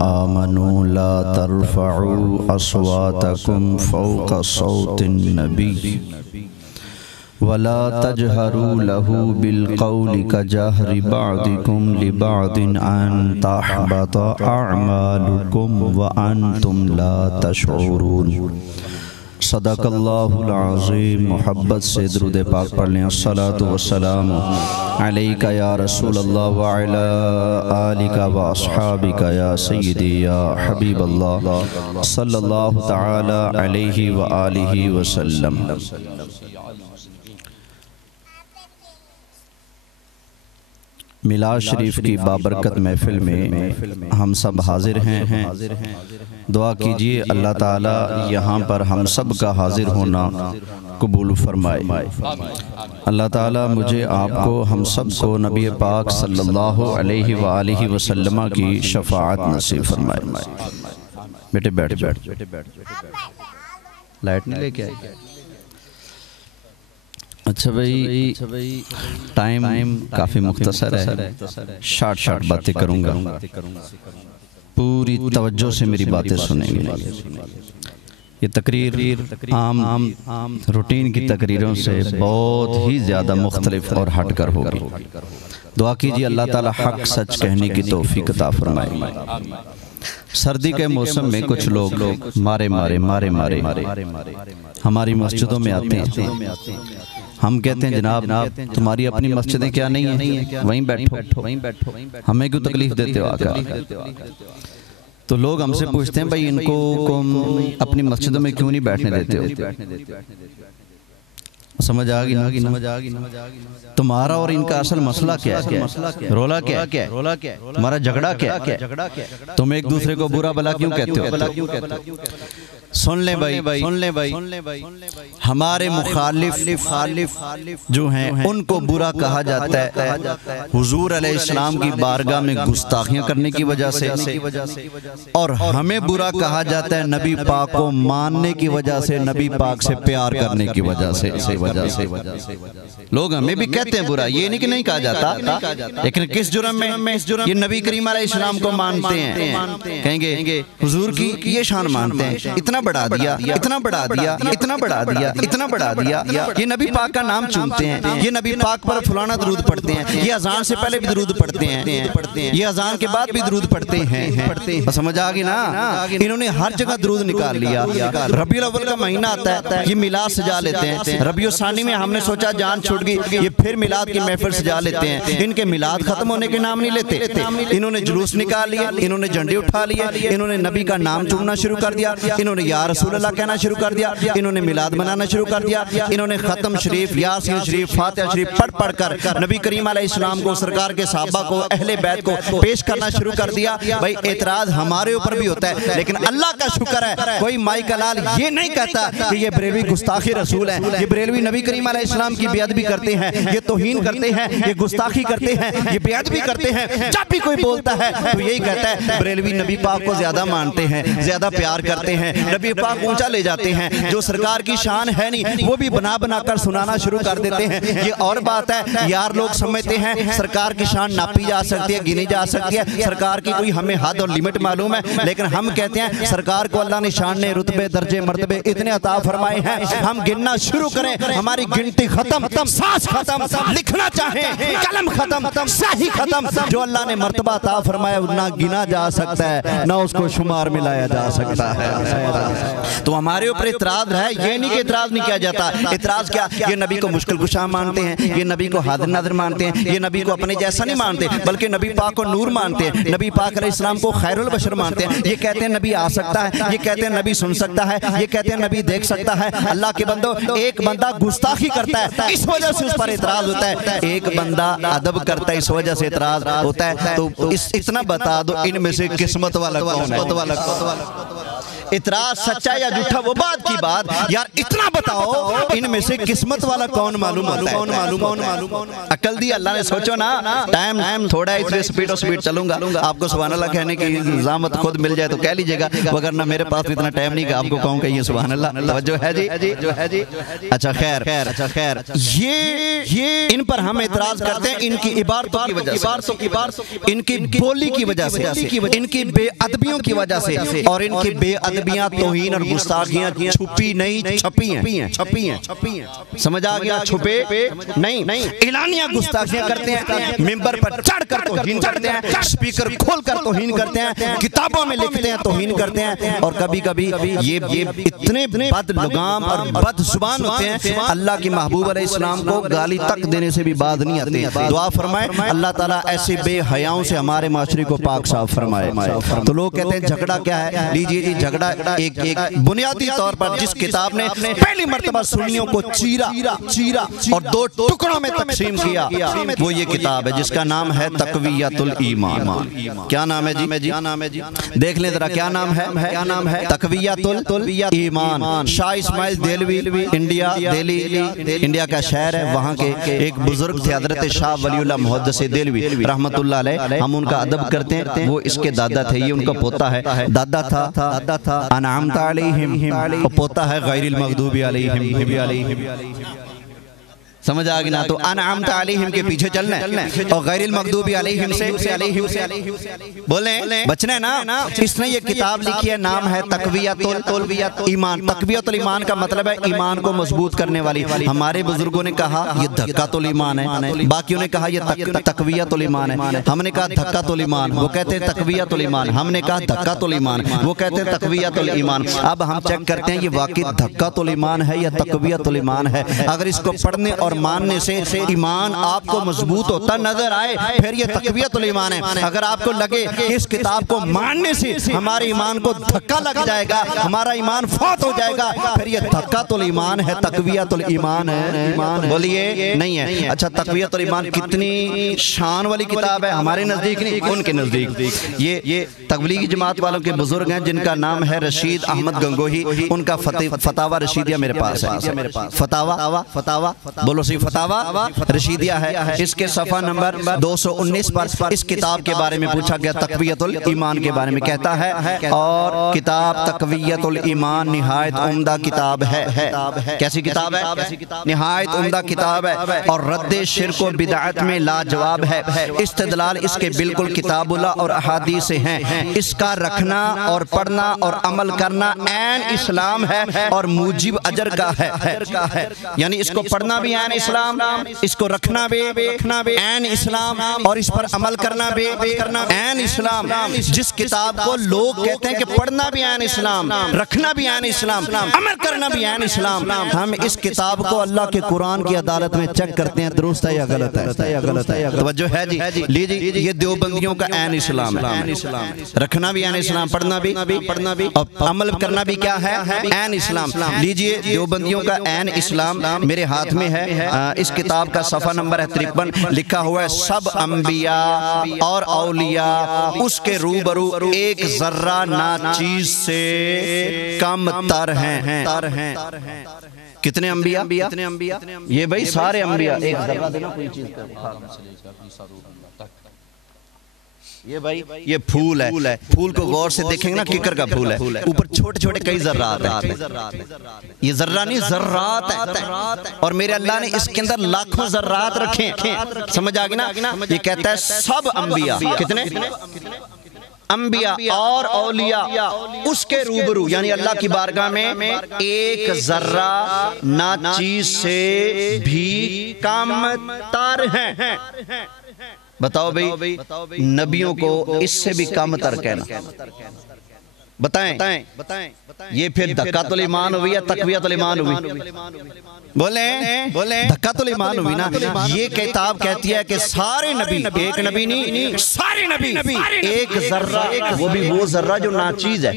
آمنوا لا ترفعوا أصواتكم فوق صوت النبي ولا تجهروا له بالقول كجهر بعضكم لبعض أن تحبط أعمالكم وأنتم لا تشعرون۔ صدق اللہ العظیم۔ محبت سے درود پاک پڑھ لیں۔ الصلاۃ والسلام علیک یا رسول اللہ وعلی آلک و اصحابک یا سیدی یا حبیب اللہ صلی اللہ تعالی علیہ وآلہ وسلم۔ میلاد شریف کی بابرکت محفل میں ہم سب حاضر ہیں۔ دعا کیجئے اللہ تعالیٰ یہاں پر ہم سب کا حاضر ہونا قبول فرمائے۔ اللہ تعالیٰ مجھے آپ کو ہم سب کو نبی پاک صلی اللہ علیہ وآلہ وسلم کی شفاعت نصیب فرمائے۔ بیٹے بیٹھ لائٹ نہیں لے کے آئی؟ اچھا بھئی، ٹائم کافی مختصر ہے، شارٹ باتیں کروں گا، پوری توجہ سے میری باتیں سنیں گے۔ یہ تقریر عام روٹین کی تقریروں سے بہت ہی زیادہ مختلف اور ہٹ کر ہوگی۔ دعا کیجئے اللہ تعالی حق سچ کہنے کی توفیق عطا فرمائے۔ سردی کے موسم میں کچھ لوگ مارے ہماری مسجدوں میں آتے ہیں۔ ہم کہتے ہیں جناب تمہاری اپنی مسجدیں کیا نہیں ہیں، وہیں بیٹھو، ہمیں کیوں تکلیف دیتے ہو آقا؟ تو لوگ ہم سے پوچھتے ہیں بھائی ان کو اپنی مسجدوں میں کیوں نہیں بیٹھنے دیتے ہو؟ سمجھ آگئی نا؟ تمہارا اور ان کا اصل مسئلہ کیا ہے؟ رولا کیا ہے؟ ہمارا جھگڑا کیا ہے؟ تم ایک دوسرے کو برا بھلا کیوں کہتے ہو؟ سن لیں بھائی، ہمارے مخالف جو ہیں ان کو برا کہا جاتا ہے حضور علیہ السلام کی بارگاہ میں گستاخیاں کرنے کی وجہ سے، اور ہمیں برا کہا جاتا ہے نبی پاک کو ماننے کی وجہ سے، نبی پاک سے پیار کرنے کی وجہ سے۔ لوگ ہمیں بھی کہتے ہیں برا، یہ نہیں کہ نہیں کہا جاتا، لیکن کس جرم میں؟ یہ نبی کریم علیہ السلام کو مانتے ہیں، کہیں گے حضور کی یہ شان مانتے ہیں، اتنا بڑھا دیا، اتنا بڑھا دیا، اتنا بڑھا دیا، اتنا بڑھا دیا، یہ نبی پاک کا نام چومتے ہیں، یہ نبی پاک پر فلانا درود پڑھتے ہیں، یہ اذان سے پہلے بھی درود پڑھتے ہیں، یہ اذان کے بعد بھی درود پڑھتے ہیں۔ سمجھ آگئی نا؟ انہوں نے ہر جگہ درود نکال لیا۔ ربیع الاول کا مہینہ آتا ہے، یہ میلاد سجا لیتے ہیں۔ ربیع الثانی میں ہم نے سوچا جان چھوٹ گئی، یہ پھر میلاد کی محفل سجا لیتے ہیں۔ ان کے میلاد ختم ہونے کے نام نہیں لیتے، انہوں نے جلوس نکال لیا، انہوں نے جھنڈے اٹھا لیے، انہوں نے نبی کا نام چومنا شروع کر دیا، انہوں نے یا رسول اللہ کہنا شروع کر دیا، انہوں نے میلاد منانا شروع کر دیا، انہوں نے ختم شریف، یاسین شریف، فاتحہ شریف پڑھ کر نبی کریم علیہ السلام کو، سرکار کے صحابہ کو، اہل بیت کو پیش کرنا شروع کر دیا۔ بھائی اعتراض ہمارے اوپر بھی ہوتا ہے، لیکن اللہ کا شکر ہے کوئی مائی کلال یہ نہیں کہتا کہ یہ بریلوی گستاخی رسول ہیں، یہ بریلوی نبی کریم علیہ السلام کی بے ادبی کرتے ہیں، یہ توہین کرتے ہیں، یہ گستاخی کرتے ہیں، یہ بے ادبی کرتے ہیں۔ جب بھی کوئی بولتا ہے تو یہی کہتا ہے بریلوی نبی پاک کو زیادہ مانتے ہیں، زیادہ پیار کرتے ہیں، نبی پاک اونچا لے جاتے ہیں، جو سرکار کی شان ہے نہیں وہ بھی بنا کر سنانا شروع کر دیتے ہیں۔ یہ اور بات ہے، یار لوگ سمجھتے ہیں سرکار کی شان ناپی جا سکتی ہے، گنی جا سکتی ہے، سرکار کی کوئی ہمیں حد اور لیمٹ معلوم ہے، لیکن ہم کہتے ہیں سرکار کو اللہ نے شان نے رتبے درجے مرتبے اتنے عطا فرمائے ہیں، ہم گننا شروع کریں ہماری گنتی ختم، سانس ختم، لکھنا چاہیں قلم ختم، سہی ختم۔ جو اللہ نے مرتبہ عطا فرمایا نہ گنا جا سکتا ہے، نہ اس کو شمار ملایا جا سکتا ہے۔ تو ہمارے اوپر اعتراض ہے، یہ نہیں کہ اعتراض نہیں کیا جاتا۔ اعتراض کیا؟ یہ نبی کو مشکل کشا مانتے ہیں، یہ نبی کو حاضر ناظر مانتے ہیں، یہ نبی کو اپنے جیسا نہیں مانتے بلکہ نبی پاک کو نور مانتے ہیں، نبی پاک علیہ السلام کو خیر البشر مانتے ہیں۔ یہ کہتے ہیں نبی آ سکتا ہے، یہ کہتے ہیں نبی سن سکتا ہے، یہ کہتے ہیں نبی دیکھ سکتا ہے۔ اللہ کے بندو، ایک بندہ گستاخی کرتا ہے اس وجہ سے اس پر اعتراض ہوتا ہے، ایک بندہ ادب کرتا ہے اس وجہ سے اعتراض ہوتا ہے۔ تو اتنا بتا دو ان میں سے قسمت والا کون ہے؟ اعتراض سچا یا جھوٹا وہ بات کی بات، یار اتنا بتاؤ ان میں سے قسمت والا کون معلوم ہوتا ہے؟ عقل دی اللہ نے، سوچو نا، ٹائم تھوڑا ہے اس لیے سپیڈ چلوں گا، آپ کو سبحان اللہ کہنے کی زحمت خود مل جائے تو کہہ لیجئے گا، وگرنہ میرے پاس اتنا ٹائم نہیں کہ آپ کو کہوں کہ یہ سبحان اللہ توجہ ہے جی۔ اچھا خیر، یہ ان پر ہم اعتراض کرتے ہیں ان کی عبارتوں کی وجہ سے، ان کی بولی کی وجہ سے، ان کی بے ادبیوں کی وجہ سے، اور ان کی بے ادبیاں، توہین اور گستاخیاں چھپی نہیں چھپی ہیں، سمجھ آ گیا؟ چھپے نہیں، اعلانیہ گستاخیاں کرتے ہیں، ممبر پر چڑھ کر توہین کرتے ہیں، سپیکر کھول کر توہین کرتے ہیں، کتابوں میں لکھتے ہیں توہین کرتے ہیں، اور کبھی کبھی یہ اتنے بد لگام اور بد زبان ہوتے ہیں، اللہ کی محبوب علیہ السلام کو گالی تک دینے سے بھی باز نہیں آتے۔ دعا فرمائے اللہ تعالیٰ ایسے بے حیاؤں سے ہمارے معاشرے کو پاک صاف فرمائے۔ تو لوگ کہتے ہیں جھگڑا کیا ہے؟ لیجئے جی، جھگڑا ایک بنیادی طور پر جس کتاب نے پہلی مرتبہ سنیوں کو چیرا اور دو ٹکڑوں میں تقسیم کیا، وہ یہ کتاب ہے جس کا نام ہے تقویۃ الایمان۔ کیا نام ہے جی؟ دیکھ لیں ذرا کیا نام ہے؟ تقویۃ الایمان۔ شاہ اسماعیل دہلوی، انڈیا کا شہر ہے، وہاں کے ایک بزرگ تھے حضرت شاہ ولی اللہ محدث دہلوی رحمت اللہ علیہ، ہم ان کا ادب کرتے ہیں، وہ اس کے دادا تھے، یہ ان کا پوتا ہے، دادا تھا انعمت علیہم، اور پوتا ہے غیر المغضوب علیہم، سمجھ آگے نا؟ تو انعمت علیہم کے پیچھے چلنا ہے اور غیر المغضوب علیہم سے بولیں بچنا ہے نا۔ اس نے یہ کتاب لکھی ہے، نام ہے تقویۃ الایمان۔ تقویۃ الایمان کا مطلب ہے ایمان کو مضبوط کرنے والی۔ ہمارے بزرگوں نے کہا یہ دھکۃ الایمان ہے، باقیوں نے کہا یہ تقویۃ الایمان ہے، ہم نے کہا دھکۃ الایمان، وہ کہتے ہیں تقویۃ الایمان، ہم نے کہا دھکۃ الایمان، وہ کہتے ہیں تقویۃ الایمان۔ اب ہم چیک کرتے ہیں یہ واقعی دھکۃ الایمان ہے یا تقویۃ الایمان ہے۔ اگر اس کو پڑھنے اور ماننے سے ایمان آپ کو مضبوط ہوتا نظر آئے پھر یہ تقویۃ الایمان ہے، اگر آپ کو لگے کہ اس کتاب کو ماننے سے ہمارے ایمان کو دھکا لگ جائے گا، ہمارا ایمان فوت ہو جائے گا، پھر یہ دھکۃ الایمان ہے، تقویۃ الایمان ہے، بولیے نہیں ہے۔ اچھا تقویۃ الایمان کتنی شان والی کتاب ہے، ہمارے نزدیک نہیں، ان کے نزدیک۔ یہ تبلیغی جماعت والوں کے بزرگ ہیں جن کا نام ہے رشید احمد گنگوہی، ان کا فتاوی رشیدیہ میرے پاس ہے، فتاوی بولو سی، فتاوی رشیدیہ ہے، اس کے صفحہ نمبر 219 پر اس کتاب کے بارے میں پوچھا گیا، تقویۃ الایمان کے بارے میں کہتا ہے، اور کتاب تقویۃ الایمان نہایت عمدہ کتاب ہے۔ کیسی کتاب ہے؟ نہایت عمدہ کتاب ہے، اور رد شرک و بدعت میں لاجواب ہے، استدلال اس کے بالکل کتاب اللہ اور احادیث سے ہیں، اس کا رکھنا اور پڑھنا اور عمل کرنا عین اسلام ہے اور موجب اجر کا ہے، یعنی اس کو پڑھنا بھی عین اسلام، اس کو رکھنا بھی عین اسلام، اور اس پر عمل کرنا بھی عین اسلام۔ جس کتاب کو لوگ کہتے ہیں کہ پڑھنا بھی عین اسلام، رکھنا بھی عین اسلام، عمل کرنا بھی عین اسلام، ہم اس کتاب کو اللہ کے قرآن کی عدالت میں چیک کرتے ہیں درست ہے یا غلط ہے۔ توجہ ہے جی، لیجیے یہ دیوبندیوں کا عین اسلام ہے، رکھنا بھی عین اسلام، پڑھنا بھی اور عمل کرنا بھی کیا ہے؟ عین اسلام۔ لیجیے دیوبندیوں کا عین اسلام میرے ہاتھ میں ہے، اس کتاب کا صفحہ نمبر ہے 53، لکھا ہوا ہے سب انبیاء اور اولیاء اس کے روبرو ایک ذرہ ناچیز سے کم تر ہیں۔ کتنے انبیاء؟ یہ بھائی سارے انبیاء، ایک ذرہ دینا کوئی چیز یہ بھائی یہ پھول ہے، پھول کو غور سے دیکھیں گے نا، ککر کا پھول ہے، اوپر چھوٹے چھوٹے کئی ذرات ہیں، یہ ذرہ نہیں ذرات ہے، اور میرے اللہ نے اس کے اندر لاکھوں ذرات رکھے ہیں، سمجھ آگے نا؟ یہ کہتا ہے سب انبیاء، کتنے انبیاء اور اولیاء اس کے روبرو یعنی اللہ کی بارگاہ میں ایک ذرہ ناچیز سے بھی کم تر ہیں۔ بتاؤ بھئی نبیوں کو اس سے بھی کم تر کہنا، بتائیں یہ پھر دھکۃ الایمان ہوئی یا تقویۃ الایمان ہوئی؟ بولیں دھکۃ الایمان ہوئی نا۔ یہ کتاب کہتی ہے کہ سارے نبی، ایک نبی نہیں سارے نبی ایک ذرہ، وہ بھی وہ ذرہ جو ناچیز ہے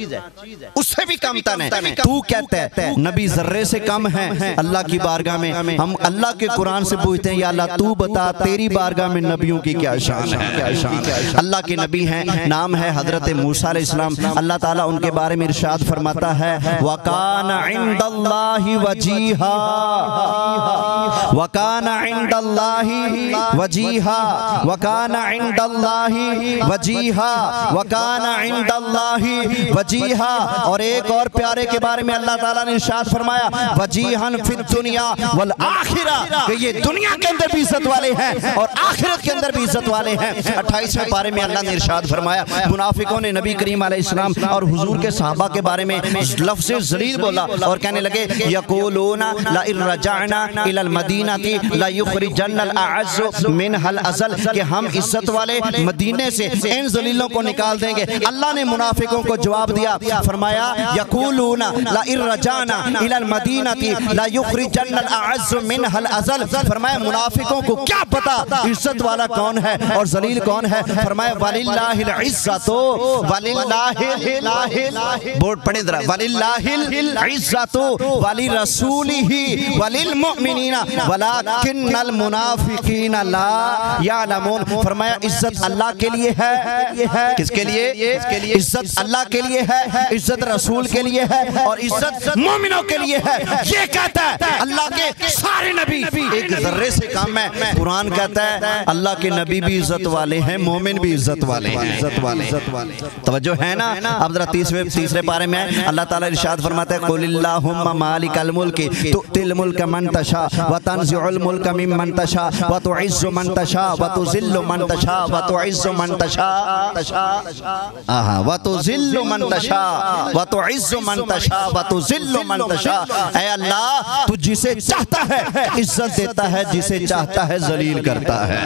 اس سے بھی کم تر ہیں۔ تو کہتا ہے نبی ذرے سے کم ہیں اللہ کی بارگاہ میں، ہم اللہ کے قرآن سے پوچھتے ہیں یا اللہ تو بتا تیری بارگاہ میں نبیوں کی کیا شان ہے؟ اللہ کے نبی ہیں، نام ہے حضرت موسیٰ علیہ السلام، اللہ تعالیٰ ان کے بارے میں ارشاد فرماتا ہے وَكَانَ عِنْدَ اللَّهِ وَجِيهًا وَكَانَ عِنْدَ اللَّهِ وَجِيهًا وَكَانَ عِنْدَ اللَّهِ وَجِيهًا وَكَانَ عِنْدَ اللَّهِ وَجِيهًا۔ اور ایک اور پیارے کے بارے میں اللہ تعالیٰ نے ارشاد فرمایا وَجِيهًا فِي الدُّنْيَا وَالْآخِرَةِ، کہ یہ دنیا کے اندر بھی عزت والے ہیں اور آخرت کے اندر بھی عزت والے ہیں۔ 28ویں پارے میں اللہ نے ارشاد فرمایا منافقوں نے نبی کریم علیہ السلام اور حضور کے صحابہ کے بارے میں لفظ ذلیل بولا اور کہنے لگے یقولون لئن رجعنا الى المدینہ لیخرجن الاعز منها الاذل، کہ ہم عزت والے مدینے سے ان ذلیلوں کو نکال دیں گے۔ اللہ نے منافقوں کو جواب دیا، فرمایا یقولون لئن رجعنا الى المدینہ لیخرجن الاعز منها الاذل، فرمایا منافقوں کو کیا پتا عزت والا کون ہے اور ذلیل کون ہے۔ فرمایا وَلِلَّهِ الْعِزَّةُ بورڈ پڑھیں ذرا وَلِلَّهِ الْعِزَّةُ وَلِرَسُولِهِ وَلِلْمُؤْمِنِينَ وَلَكِنَّ الْمُنَافِقِينَ لَا يَعْلَمُونَ، فرمایا عزت اللہ کے لیے ہے۔ کس کے لیے؟ عزت اللہ کے لیے ہے، عزت رسول کے لیے ہے اور عزت مومنوں کے لیے ہے۔ یہ کہتا ہے اللہ کے سارے نبی ایک ذرے سے کم ہے۔ قرآن کہتا ہے اللہ کے نبی بھی عزت والے ہیں، مومن بھی عزت والے ہیں۔ توجہ ہے نا؟ اب ذرا تیسرے پارے میں اللہ تعالیٰ ارشاد فرماتا ہے قُلِ اللَّهُمَّ مَالِكَ الْمُلْكِ تُؤْتِي الْمُلْكَ مَنْ تَشَاءُ وَتَنْزِعُ الْمُلْكَ مِمَّنْ تَشَاءُ وَتُعِزُّ مَنْ تَشَاءُ وَتُذِلُّ مَنْ تَشَاءُ وَتُعِزُّ مَنْ تَشَاءُ وَتُذِلُّ مَنْ تَشَاءُ وَتُعِزُّ مَنْ تَشَاءُ وَتُذِلُّ مَنْ تَشَاءُ۔ اے اللہ تو جسے چاہتا ہے عزت دیتا ہے، جسے چاہتا ہے ذلیل کرتا ہے،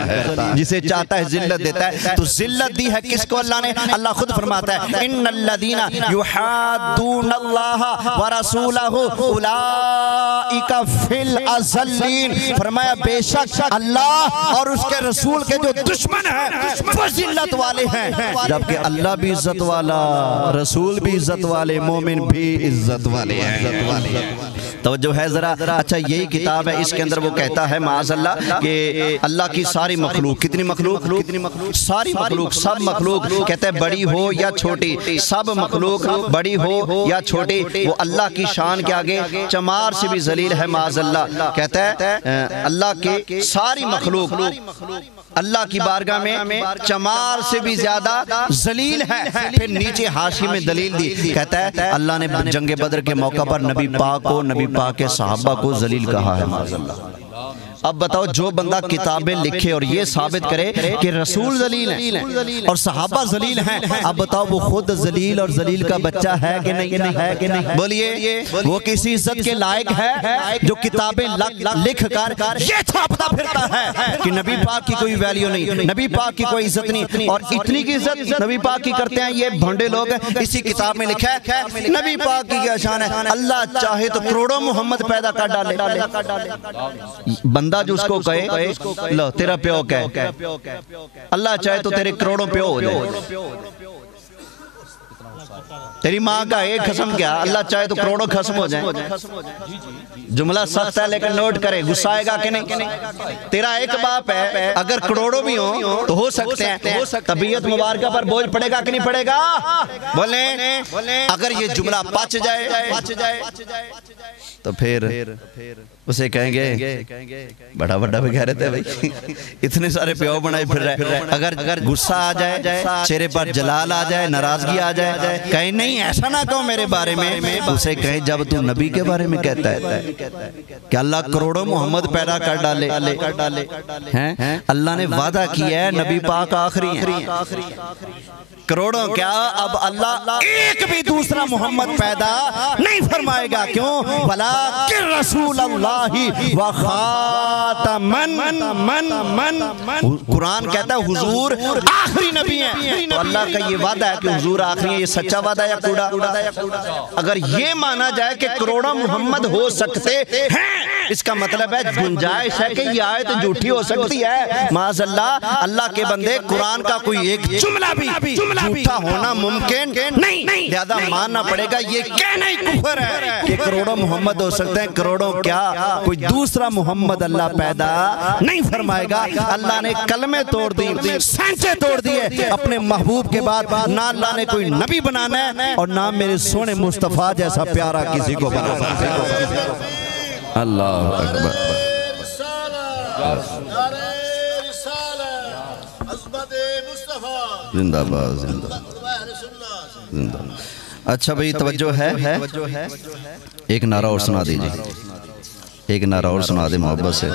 جسے چاہتا ہے ذلت دیتا ہے۔ تو ذلت دی ہے کس کو اللہ نے؟ اللہ خود فرماتا ہے ان الذین یحادون اللہ ورسولہ اولئک فی الاذلین، فرمایا بے شک اللہ اور اس کے رسول کے جو دشمن ہیں وہ ذلت والے ہیں۔ جبکہ اللہ بھی عزت والا، رسول بھی عزت والے، مومن بھی عزت والے ہیں۔ توجہ ہے ذرا؟ اچھا یہی کتاب ہے، اس کے اندر وہ کہتا ہے معاذ اللہ کہ اللہ کی ساری مخلوق، کتنی مخلوق؟ ساری مخلوق، سب مخلوق، کہتا ہے بڑی ہو یا چھوٹی، سب مخلوق بڑی ہو یا چھوٹی، وہ اللہ کی شان کے آگے چمار سے بھی ذلیل ہے معاذ اللہ۔ کہتا ہے اللہ کی ساری مخلوق اللہ کی بارگاہ میں چمار سے بھی زیادہ ذلیل ہے۔ پھر نیچے حاشی میں دلیل دی، کہتا ہے اللہ نے جنگ بدر کے موقع پر نبی پاک کو، نبی پاک کے صحابہ کو ذلیل کہا ہے معاذ اللہ۔ اب بتاؤ جو بندہ کتابیں لکھے اور یہ ثابت کرے کہ رسول ذلیل ہیں اور صحابہ ذلیل ہیں، اب بتاؤ وہ خود ذلیل اور ذلیل کا بچہ ہے کہ نہیں؟ بولیے وہ کسی عزت کے لائق ہے جو کتابیں لکھ کر یہ چھاپتا پھرتا ہے کہ نبی پاک کی کوئی ویلیو نہیں، نبی پاک کی کوئی عزت نہیں، اور اتنی کی عزت نبی پاک کی کرتے ہیں یہ بھونڈے لوگ ہیں۔ اسی کتاب میں لکھا ہے نبی پاک کی کیا شان ہے، اللہ چاہے تو کروڑوں محمد پیدا کر ڈالے۔ بندہ جو اس کو کہے لو تیرا پیو کہے، اللہ چاہے تو تیرے کروڑوں پیو ہو جائے۔ تیری ماں کا ایک قسم کیا، اللہ چاہے تو کروڑوں قسم ہو جائیں۔ جملہ سخت ہے لیکن نوٹ کرے، غصہ آئے گا کہ نہیں؟ تیرا ایک باپ ہے، اگر کروڑوں بھی ہوں تو ہو سکتے ہیں، طبیعت مبارکہ پر بوجھ پڑے گا کہ نہیں پڑے گا؟ بولیں اگر یہ جملہ پچ جائے تو پھر اسے کہیں گے بڑا بڑا بغیرت ہے بھائی، اتنے سارے پیو بنائے پھر رہے۔ اگر غصہ آ جائے، چہرے پر جلال آ جائے، ناراضگی آ جائے، کہیں نہیں ایسا نہ کہو میرے بارے میں، اسے کہیں جب تو نبی کے بارے میں کہتا ہے کہ اللہ کروڑوں محمد پیدا کر ڈالے، اللہ نے وعدہ کیا ہے نبی پاک آخری ہیں، کروڑوں کیا اب اللہ ایک بھی دوسرا محمد پیدا نہیں فرمائے گا۔ کیوں؟ وَلَكِنْ رَسُولَ اللَّهِ وَخَاتَمًا، قرآن کہتا ہے حضور آخری نبی ہیں، تو اللہ کا یہ وعدہ ہے کہ حضور آخری ہیں، یہ سچا وعدہ یا کوڑا؟ اگر یہ مانا جائے کہ کروڑوں محمد ہو سکتے ہیں، اس کا مطلب ہے گنجائش ہے کہ یہ آیت جھوٹی ہو سکتی ہے۔ معاذ اللہ، اللہ کے بندے قرآن کا کوئی ایک جملہ بھی جھوٹا ہونا ممکن نہیں۔ لہذا ماننا پڑے گا یہ کہنا ہی کفر ہے کہ کروڑوں محمد ہو سکتے ہیں، کروڑوں کیا کوئی دوسرا محمد اللہ پیدا نہیں فرمائے گا۔ اللہ نے کلمے توڑ دی، سینچے توڑ دیے اپنے محبوب کے بعد، نہ اللہ نے کوئی نبی بنانا ہے اور نہ میرے سونے مصطفیٰ جیسا پیارا کسی کو بنانا ہے۔ اللہ اکبر۔ زندہ باد، زندہ زندہ۔ اچھا بھئی توجہ ہے، ایک نعرہ اور سنا دیجئے، ایک نعرہ اور سنا دے محبت سے۔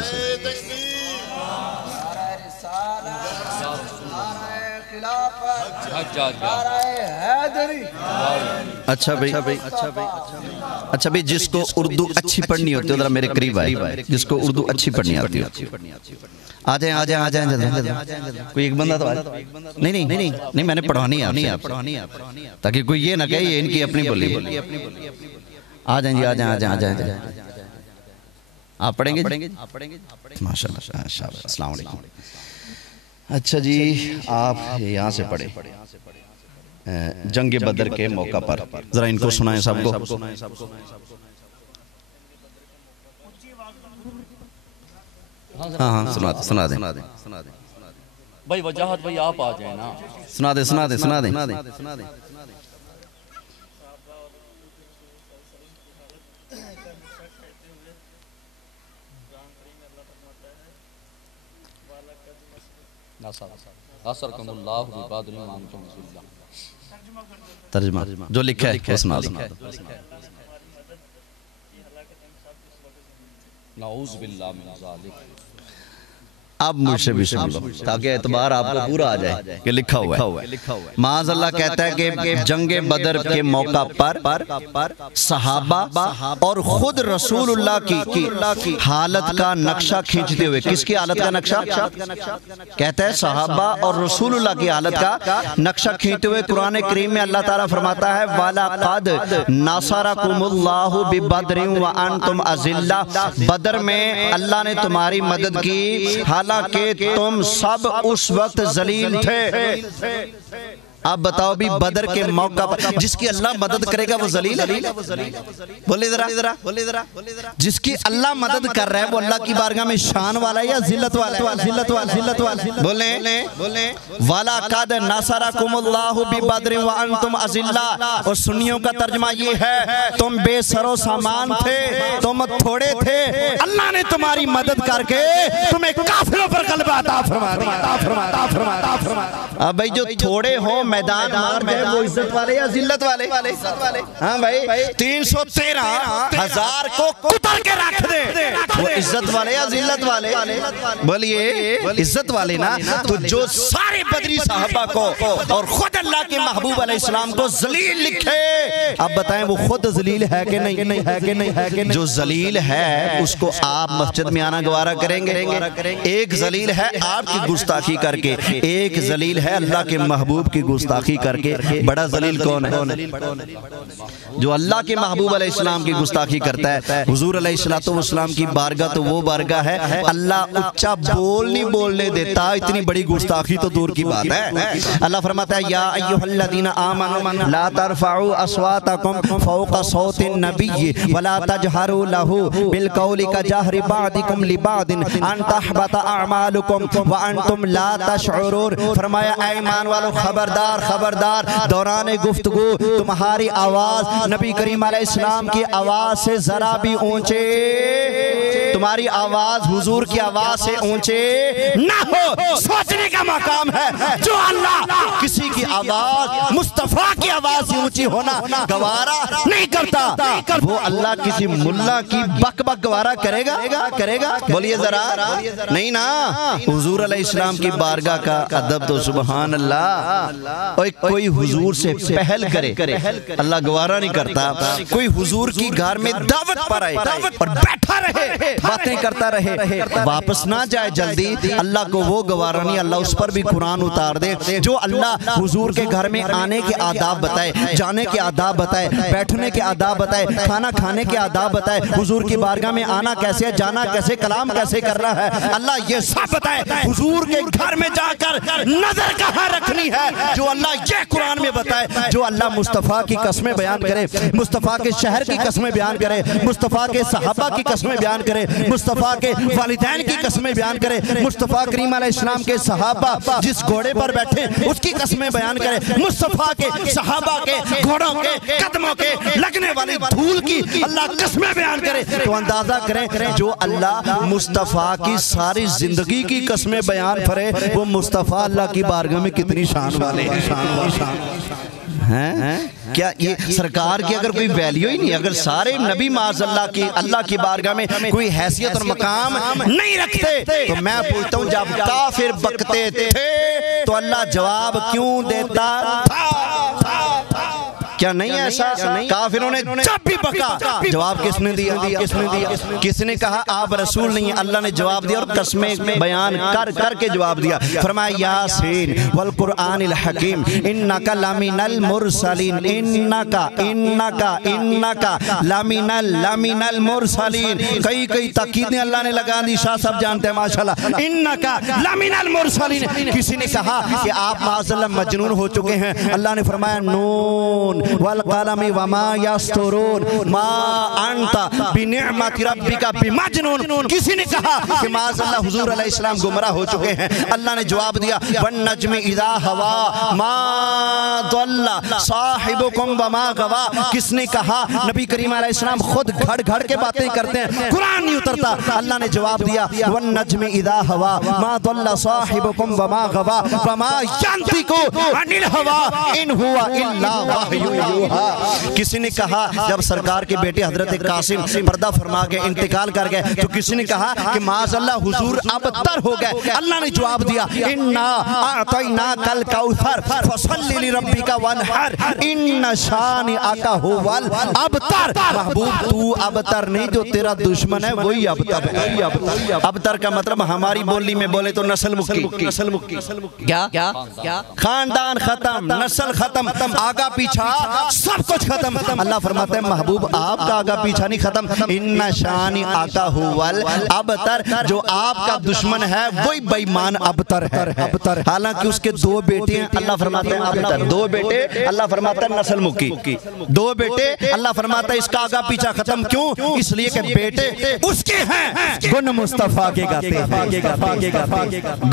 اچھا بھئی جس کو اردو اچھی پڑھنی ہوتی ہے ذرا میرے قریب آئے، جس کو اردو اچھی پڑھنی آتی ہے آ جائیں کوئی ایک بندہ تو آئے۔ نہیں میں نے پڑھانی ہے آپ تاکہ کوئی یہ نہ کہے یہ ان کی اپنی بولی ہے۔ آ جائیں جی، آ جائیں۔ آپ پڑھیں گے؟ ماشاءاللہ، السلام علیکم۔ اچھا جی، آپ یہاں سے پڑھیں جنگ بدر کے موقع پر، ذرا ان کو سنائیں سب کو۔ ہاں سنا دیں بھائی وجاہت بھائی آپ آ جائیں نا، سنا دیں۔ غصرکم اللہ ببادر امام رسول اللہ۔ ترجمہ جو لکھا ہے وہ سنا دیں۔ نعوذ باللہ من ذالک۔ اب مجھ سے بھی سن لو تاکہ اعتبار آپ کو پورا آ جائے کہ لکھا ہوا ہے۔ معاذ اللہ کہتا ہے کہ جنگ بدر کے موقع پر صحابہ اور خود رسول اللہ کی حالت کا نقشہ کھینچتے ہوئے، کس کی حالت کا نقشہ؟ کہتا ہے صحابہ اور رسول اللہ کی حالت کا نقشہ کھینچتے ہوئے قرآن کریم میں اللہ تعالیٰ فرماتا ہے وَلَقَدْ نَصَرَكُمُ اللَّهُ بِبَدْرٍ وَأَنْتُمْ أَذِلَّةٌ، بدر میں اللہ نے تمہاری مدد کی حالانکہ تم سب اس وقت ذلیل تھے۔ اب بتاؤ بھی بدر کے موقع پر جس کی اللہ مدد کرے گا وہ ذلیل ہے؟ بولے ذرا جس کی اللہ مدد کر رہا ہے وہ اللہ کی بارگاہ میں شان والا ہے یا ذلت والا؟ بولیں وَلَقَدْ نَصَرَكُمُ اللَّهُ بِبَدْرٍ وَأَنْتُمْ أَذِلَّةٌ، اور سنیوں کا ترجمہ یہ ہے تم بے سر و سامان تھے، تم تھوڑے تھے، اللہ نے تمہاری مدد کر کے تمہیں کافروں پر غلبہ عطا فرما دیا۔ اب بھائی جو تھوڑے ہوں میدان مار گئے وہ عزت والے یا ذلت والے؟ ہاں بھائی 313,000 کو کتر کے رکھ دے وہ عزت والے یا ذلت والے؟ بولیے عزت والے نا۔ تو جو سارے بدری صحابہ کو اور خود اللہ کے محبوب علیہ السلام کو ذلیل لکھے، اب بتائیں وہ خود ذلیل ہے کہ نہیں؟ جو ذلیل ہے اس کو آپ مسجد میں آنا گوارا کریں گے؟ ایک ذلیل ہے آپ کی گستاخی کر کے، ایک ذلیل ہے اللہ کے محبوب کی گستاخی کر کے۔ بڑا ذلیل کون ہے؟ جو اللہ کے محبوب علیہ السلام کی گستاخی کرتا ہے۔ حضور علیہ السلام کی بارگاہ تو وہ بارگاہ ہے اللہ اچھا بول نہیں بولنے دیتا، اتنی بڑی گستاخی تو دور کی بات ہے۔ اللہ فرماتا ہے یا ایھا الذین آمنوا لا ترفعوا اصواتکم فوق صوت النبی ولا تجہروا لہ بالقول کجہر بعضکم لبعض ان تحبط اعمالکم وانتم لا تشعرون۔ فرمایا اے ایمان والو خبردار دوران گفتگو تمہاری آواز نبی کریم علیہ السلام کی آواز سے ذرا بھی اونچے، تمہاری آواز حضور کی آواز سے اونچے نہ ہو۔ سوچنے کا مقام ہے جو اللہ کسی کی آواز مصطفیٰ کی آواز سے اونچی ہونا گوارا نہیں کرتا، وہ اللہ کسی ملا کی بک گوارا کرے گا؟ بولیے ذرا نہیں نا۔ حضور علیہ السلام کی بارگاہ کا ادب تو سبحان اللہ، اور کوئی حضور سے پہل کرے اللہ گوارا نہیں کرتا۔ کوئی حضور کی گھر میں دعوت پر آئے اور بیٹھا رہے باتیں کرتا رہے واپس نہ جائے جلدی، اللہ کو وہ گوارا نہیں، اللہ اس پر بھی قرآن اتار دے۔ جو اللہ حضور کے گھر میں آنے کے آداب بتائے، جانے کے آداب بتائے، بیٹھنے کے آداب بتائے، کھانا کھانے کے آداب بتائے، حضور کی بارگاہ میں آنا کیسے ہے، جانا کیسے، کلام کیسے کرنا ہے، اللہ یہ سب بتائے۔ حضور کے گھر میں جا کر نظر کہاں رکھنی ہے، جو اللہ یہ قرآن میں بتائے۔ جو اللہ مصطفیٰ کی قسمیں بیان کرے، مصطفیٰ کے شہر کی قسمیں بیان کرے، مصطفیٰ کے صحابہ کی قسمیں بیان کرے، مصطفیٰ کے والدین کی قسمیں بیان کرے، مصطفیٰ کریم علیہ السلام کے صحابہ جس گھوڑے پر بیٹھے اس کی قسمیں بیان کرے، مصطفیٰ کے صحابہ کے گھوڑوں کے قدموں کے لگنے والی دھول کی اللہ قسمیں بیان کرے، تو اندازہ کریں جو اللہ مصطفیٰ کی ساری زندگی کی قسمیں بیان کرے، وہ مصطفیٰ اللہ کی بارگاہ میں کتنی شان والے ہیں۔ کیا یہ سرکار کی اگر کوئی ویلیو ہی نہیں، اگر سارے نبی معاذ اللہ کی بارگاہ میں کوئی حیثیت اور مقام نہیں رکھتے، تو میں پوچھتا ہوں جب کافر بکتے تھے تو اللہ جواب کیوں دیتا تھا؟ کیا نہیں ایسا؟ کافروں نے جب بھی بکا جواب کس نے دیا؟ کس نے کہا آپ رسول نہیں ہیں؟ اللہ نے جواب دیا اور قسمیں بیان کر کر کے جواب دیا۔ فرمایا یاسین والقرآن الحکیم انکا لمن المرسلین، انکا لمن المرسلین۔ کئی تاکیدیں اللہ نے لگا دی، شاہ صاحب جانتے ہیں ماشاءاللہ۔ انکا لمن المرسلین۔ کسی نے کہا کہ آپ معاذ اللہ مجنون ہو چکے ہیں، اللہ نے فرمایا نون والقلم وما یسطرون ما انت بنعمت ربک بمجنون۔ کسی نے کہا کہ معاذ اللہ حضور علیہ السلام گمراہ ہو چکے ہیں، اللہ نے جواب دیا والنجم اذا ہوا ما ضل صاحبکم وما غوا۔ کس نے کہا نبی کریم علیہ السلام خود گھڑ گھڑ کے باتیں کرتے ہیں، قرآن نہیں اترتا، اللہ نے جواب دیا والنجم اذا ہوا ما ضل صاحبکم وما غوا وما ینطق عن الهوى ان هو الا وحی یوحی۔ کسی نے کہا جب سرکار کے بیٹے حضرت قاسم پردہ فرما کے انتقال کر گئے تو کسی نے کہا کہ معاذ اللہ حضور اب تر ہو گئے، اللہ نے جواب دیا انا اعطیناک الکوثر فصل لربک وانحر ان شانئک هو الابتر۔ محبوب تو ابتر نہیں، جو تیرا دشمن ہے وہی ابتر ہے۔ ابتر کا مطلب ہماری بولی میں بولے تو نسل مکی، کیا خاندان ختم، نسل ختم، آگا پیچھا سب کچھ ختم۔ اللہ فرماتا ہے محبوب آپ کا آگا پیچھا نہیں ختم، ان شانئک هو الابتر، جو آپ کا دشمن ہے وہی بے ایمان ابتر ہے۔ حالانکہ اس کے دو بیٹے ہیں، اللہ فرماتا ہے ابتر، دو بیٹے، اللہ فرماتا ہے نسل مکی، دو بیٹے، اللہ فرماتا ہے اس کا آگا پیچھا ختم۔ کیوں؟ اس لیے کہ بیٹے اس کے ہیں، گن مصطفیٰ کے گاتے ہیں،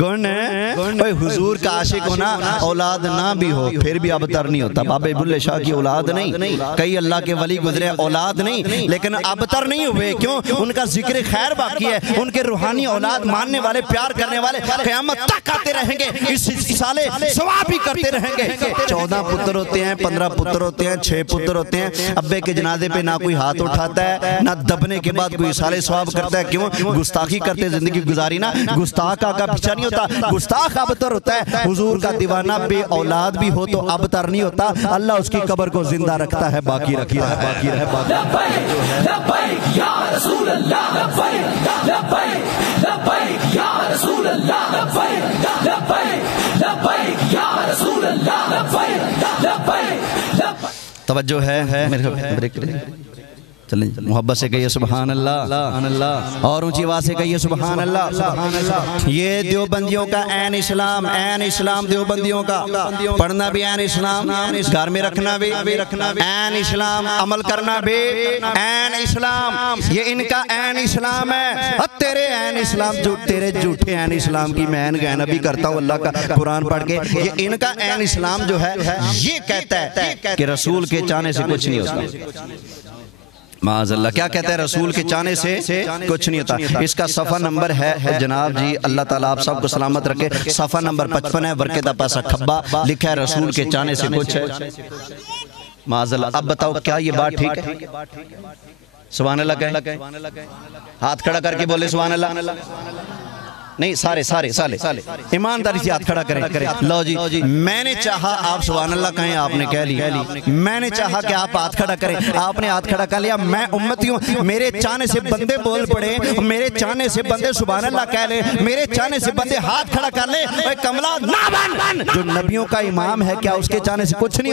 گن ہے۔ حضور کا عاشق ہونا اولاد نہ بھی ہو پھر بھی ابتر نہیں ہوتا۔ بابا بلے شاہ کی اولاد نہیں، کئی اللہ کے ولی گزرے اولاد نہیں، لیکن ابتر نہیں ہوئے۔ کیوں؟ ان کا ذکر خیر باقی ہے، ان کے روحانی اولاد ماننے والے، پیار کرنے والے قیامت تک آتے رہیں گے، اس سالے ثواب بھی کرتے رہیں گے۔ 14 پتر ہوتے ہیں، 15 پتر ہوتے ہیں، 6 پتر ہوتے ہیں، ابے کے جنازے پہ نہ کوئی ہاتھ اٹھاتا ہے، نہ دبنے کے بعد کوئی سالے ثواب کرتا ہے۔ کیوں؟ گستاخی کرتے زندگی گزاری نا، گستاخ کا پیچھا نہیں ہوتا، گستاخ ابتر ہوتا ہے۔ حضور کا دیوانہ بے اولاد بھی ہو تو ابتر نہیں ہوتا، اللہ اس کی قبر کو زندہ رکھتا ہے، باقی رکھتا ہے، باقی رہے باقی۔ لبیک یا رسول اللہ، لبیک لبیک لبیک یا رسول اللہ، لبیک لبیک لبیک یا رسول اللہ، لبیک لبیک۔ توجہ ہے میرے بریک چلیں، محبت سے کہیے سبحان اللہ، اور اونچی آواز سے کہیے سبحان اللہ۔ یہ دیوبندیوں کا عین اسلام، عین اسلام دیوبندیوں کا، پڑھنا بھی عین اسلام، گھر میں رکھنا بھی عین اسلام، عمل کرنا بھی عین اسلام، یہ ان کا عین اسلام ہے۔ تیرے عین اسلام، جو تیرے جھوٹے عین اسلام کی میں عین گہنا بھی کرتا ہوں اللہ کا قرآن پڑھ کے، یہ ان کا عین اسلام جو ہے یہ کہتا ہے کہ رسول کے چاہنے سے کچھ نہیں ہوتا۔ معاذ اللہ، کیا کہتا ہے؟ رسول کے چاہنے سے کچھ نہیں ہوتا۔ اس کا صفحہ نمبر ہے جناب جی، اللہ تعالیٰ آپ سب کو سلامت رکھے، صفحہ نمبر 55 ہے، ورقے دا پاسا کھبا، لکھا ہے رسول کے چاہنے سے کچھ ہے۔ معاذ اللہ، اب بتاؤ کیا یہ بات ٹھیک ہے؟ سبحان اللہ کہیں، ہاتھ کھڑا کر کے بولے سبحان اللہ۔ نہیں سارے ایمانداری سے ہاتھ کھڑا کریں. لو جی میں نے چاہا آپ سبحان اللہ کہیں, آپ نے کہہ لی. میں نے چاہا کہ آپ ہاتھ کھڑا کریں, آپ نے ہاتھ کھڑا کر لیا. میں امتی ہوں, میرے چاہنے سے بندے بول پڑے, میرے چاہنے سے بندے سبحان اللہ کہہ لیں, میرے چاہنے سے بندے ہاتھ کھڑا کر لیں. اے کملا نہ بن, جو نبیوں کا امام ہے کیا اس کے چاہنے سے کچھ نہیں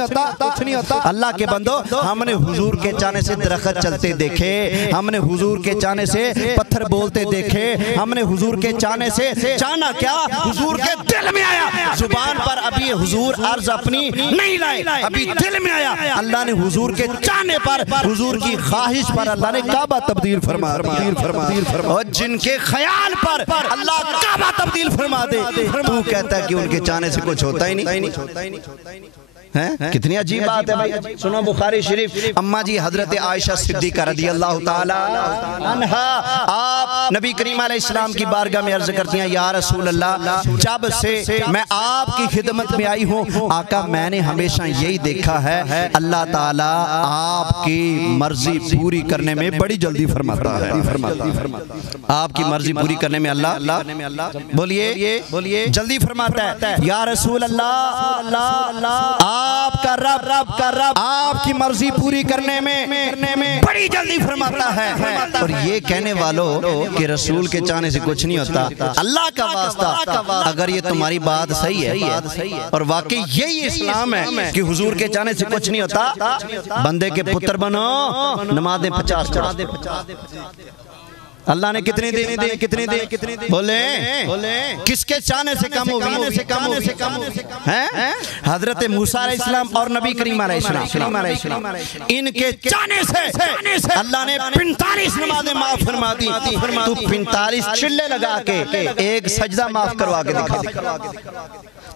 ہوتا؟ اللہ کے بندو, ہم نے حضور کے چاہنے سے درخت چلتے دیکھے, ہم نے حضور کے چاہنے سے پتھر بولتے دیکھے, ہم نے حضور کے چاہنے سے چاہنا کیا حضور کے دل میں آیا. زبان پر ابھی حضور عرض اپنی نہیں لائے, ابھی دل میں آیا. اللہ نے حضور کے چاہنے پر, حضور کی خواہش پر اللہ نے کعبہ تبدیل فرما دیا. اور جن کے خیال پر اللہ کعبہ تبدیل فرما دے, تو کہتا ہے کہ ان کے چاہنے سے کچھ ہوتا ہی نہیں. کتنی عجیب بات ہے بھائی. سنو بخاری شریف, اماں جی حضرت عائشہ صدیقہ رضی اللہ تعالی عنہا, آپ نبی کریم علیہ السلام کی بارگاہ میں عرض کرتی ہیں, یا رسول اللہ, جب سے میں آپ کی خدمت میں آئی ہوں آقا, میں نے ہمیشہ یہی دیکھا ہے اللہ تعالیٰ آپ کی مرضی پوری کرنے میں بڑی جلدی فرماتا ہے. آپ کی مرضی پوری کرنے میں اللہ بولیے جلدی فرماتا ہے. یا رسول اللہ, آپ کا رب آپ کی مرضی پوری کرنے میں بڑی جلدی فرماتا ہے. اور یہ کہنے والوں کہ رسول کے چاہنے سے کچھ نہیں ہوتا, اللہ کا واسطہ, اگر یہ تمہاری بات صحیح ہے اور واقعی یہی اسلام ہے کہ حضور کے چاہنے سے کچھ نہیں ہوتا, بندے کے پتر بنو, نمازیں 50 پڑھو. اللہ نے کتنی دی بولیں, کس کے چاہنے سے کم ہوگی؟ حضرت موسیٰ علیہ السلام اور نبی کریم علیہ السلام, ان کے چاہنے سے اللہ نے 45 نمازیں معاف فرما دی. تو 45 چلے لگا کے ایک سجدہ معاف کروا کے دکھا,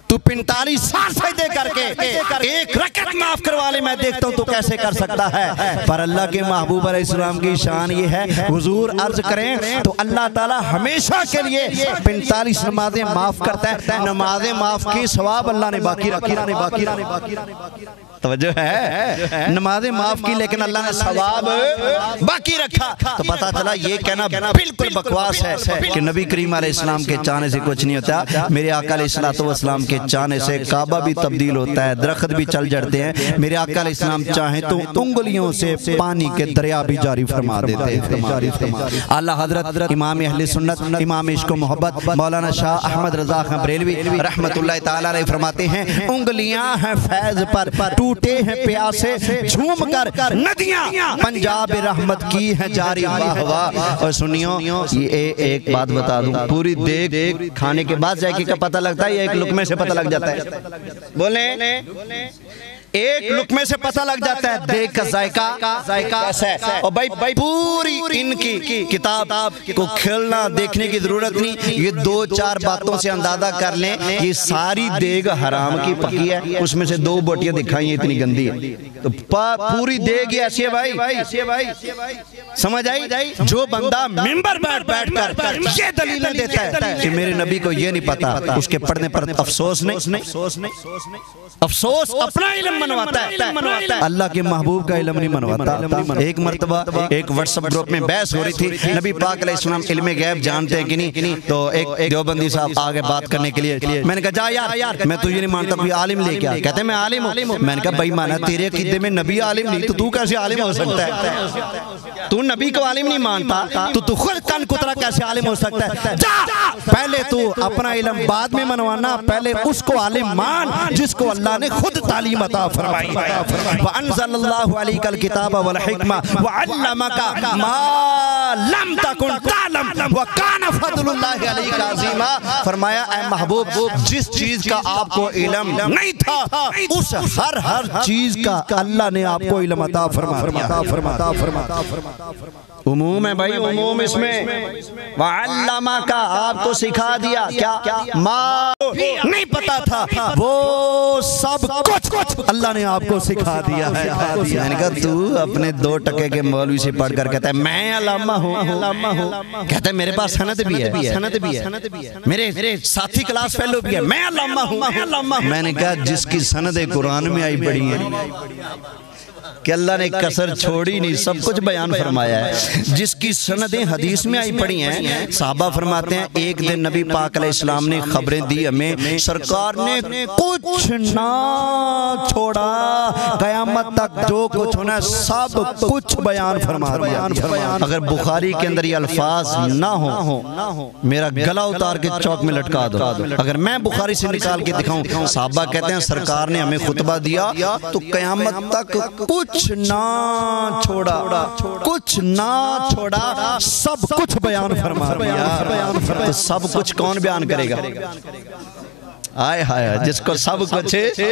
تو 45 سال سجدے کر کے ایک رکعت معاف کروا لے, میں دیکھتا ہوں تو کیسے کر سکتا ہے. پر اللہ کے محبوب علیہ السلام کی شان یہ ہے, حضور عرض کریں تو اللہ تعالیٰ ہمیشہ کے لیے 45 نمازیں معاف کرتا ہے. نمازیں معاف کی ثواب اللہ نے باقی رکھی. توجہ ہے, نمازیں معاف کی لیکن اللہ نے ثواب باقی رکھا. تو پتا چلا یہ کہنا بالکل بکواس ہے کہ نبی کریم علیہ السلام کے چاہنے سے کچھ نہیں ہوتا. میرے آقا علیہ السلام کے چاہنے سے کعبہ بھی تبدیل ہوتا ہے, درخت بھی چل جڑتے ہیں. میرے آقا علیہ السلام چاہیں تو انگلیوں سے پانی کے دریا بھی جاری فرما دیتے ہیں. اللہ حضرت امام اہل سنت, امام عشق و محبت مولانا شاہ احمد رضا خان بریلوی رحمت اللہ تعالی علیہ فرماتے ہیں, انگلیاں ہیں فیض پر, ٹوٹے ہیں پیاسے جھوم کر ندیاں پنجاب رحمت کی ہیں جاری. واہ واہ. اور سنیو, یہ ایک بات بتا دوں, پوری دیکھ کھانے کے بعد ذائقے کا پتہ لگتا ہے یا ایک لقمے سے پتہ لگ جاتا ہے؟ بولیں, ایک لقمے سے پتہ لگ جاتا ہے دیکھ کا ذائقہ کیسا ہے. اور بھائی پوری ان کی کتاب کو کھلنا دیکھنے کی ضرورت نہیں, یہ 2-4 باتوں سے اندازہ کر لیں, یہ ساری دیگ حرام کی پکی ہے, اس میں سے 2 بوٹیاں دکھائیں یہ اتنی گندی ہے. تو پوری دیگ ایسی ہے بھائی, سمجھ آئی. جو بندہ منبر بیٹھ کر یہ دلیلیں دیتا ہے کہ میرے نبی کو یہ نہیں پتا, اس کے پڑھنے پر افسوس نہیں, افسوس اپنا علم منواتا ہے, اللہ کے محبوب کا علم نہیں منواتا. ایک مرتبہ ایک واٹس ایپ گروپ میں بحث ہو رہی تھی, نبی پاک علیہ السلام علم غیب جانتے ہیں کہ نہیں. تو ایک دیوبندی صاحب آگے بات کرنے کے لیے, میں نے کہا جا یار, میں تجھے نہیں مانتا, کوئی عالم لے کے آ. کہتے ہیں میں عالم ہوں. میں نے کہا بھائی مانا تیرے عقیدے میں نبی عالم نہیں, تو کیسے عالم ہو سکتا ہے؟ تو نبی کو عالم نہیں مانتا تو خود کن کترا کیسے عالم ہو سکتا ہے؟ جا, پہلے تو اپنا علم بعد میں منوانا, پہلے اس کو عالم مان جس کو اللہ نے خود تعلیم عطا فرمائی. وَأَنزَلَ اللَّهُ عَلَيْكَ الْكِتَابَ وَالْحِكْمَةَ وَعَلَّمَكَ مَا لَمْ تَكُنْ تَعْلَمْ وَكَانَ فَضْلُ اللَّهِ عَلَيْكَ عَظِيمًا. فرمایا اے محبوب, جس چیز کا آپ کو علم نہیں تھا اس ہر چیز کا اللہ نے آپ کو علم عطا فرمایا. عموم ہے بھائی, عموم اس میں وَعَلَّمَكَ آپ کو سکھا دیا کیا, نہیں پتا تھا وہ سب کچھ اللہ نے آپ کو سکھا دیا ہے۔ میں نے کہا تو اپنے 2 ٹکے کے مولوی سے پڑھ کر کہتا ہے میں علامہ ہوں، کہتا ہے میرے پاس سند بھی ہے، میرے ساتھی کلاس فیلو بھی ہے، میں علامہ ہوں۔ میں نے کہا جس کی سند قرآن میں آئی پڑی ہے کہ اللہ نے کسر چھوڑی نہیں، سب کچھ بیان فرمایا ہے، جس کی سندیں حدیث میں آئی پڑی ہیں۔ صحابہ فرماتے ہیں ایک دن نبی پاک علیہ السلام نے خبریں دی ہمیں، سرکار نے کچھ نہ چھوڑا، قیامت تک جو کچھ ہونا ہے سب کچھ بیان فرما دیا۔ اگر بخاری کے اندر یہ الفاظ نہ ہو میرا گلا اتار کے چوک میں لٹکا دو، اگر میں بخاری سے نکال کے دکھاؤں، صحابہ کہتے ہیں سرکار نے ہمیں خطبہ دیا تو قیامت تک کچھ نہ چھوڑا، سب کچھ بیان فرما دیا۔ تو سب کچھ کون بیان کرے گا؟ آئے ہائے، جس کو سب کچھ ہے۔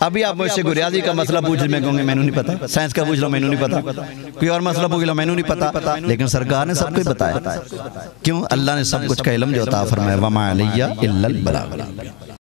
ابھی آپ مجھ سے ریاضی کا مسئلہ پوچھ میں کہوں گے میں نہیں پتا، سائنس کا پوچھ لو میں نہیں پتا، کوئی اور مسئلہ پوچھ لو میں نہیں پتا، لیکن سرکار نے سب کچھ بتایا۔ کیوں؟ اللہ نے سب کچھ کا علم جو عطا فرمایا، وَمَا عَلَيَّ إِلَّا الْبَلَاغُ۔